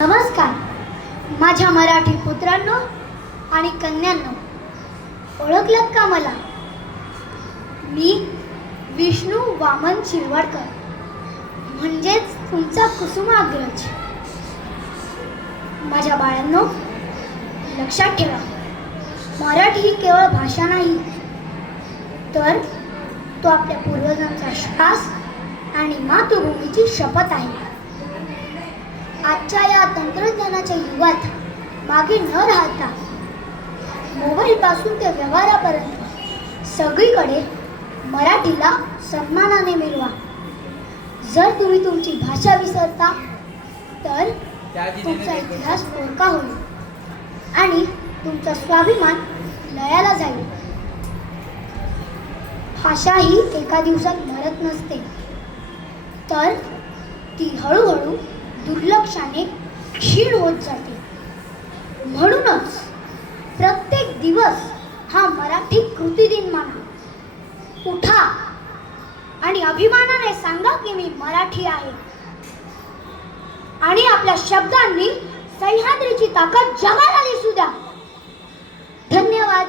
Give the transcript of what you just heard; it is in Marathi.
नमस्कार माझ्या मराठी पुत्रांनो आणि कन्यांनो, ओळखलत का मला? मी विष्णू वामन शिरवाडकर, म्हणजेच तुमचा कुसुमाग्रज. माझ्या बाळांनो, लक्षात ठेवा, मराठी ही केवळ भाषा नाही, तर तो आपल्या पूर्वजांचा श्वास आणि मातृभूमीची शपथ आहे. आजच्या या तंत्रज्ञानाच्या युगात मागे न राहता मोबाईलपासून ते व्यवहारापर्यंत सगळीकडे मराठीला सन्मानाने मिळवा. जर तुम्ही तुमची भाषा विसरता तर तुमचा इतिहास पोरका होईल आणि तुमचा स्वाभिमान लयाला जाईल. भाषा ही एका दिवसात मरत नसते, तर ती हळूहळू दुर्लक्षाने क्षीण होत जाते. म्हणूनच प्रत्येक दिवस हा मराठी कृती दिन माना. उठा आणि अभिमानाने सांगा की मी मराठी आहे, आणि आपल्या शब्दांनी सह्याद्रीची ताकद जगाला दिसू द्या. धन्यवाद.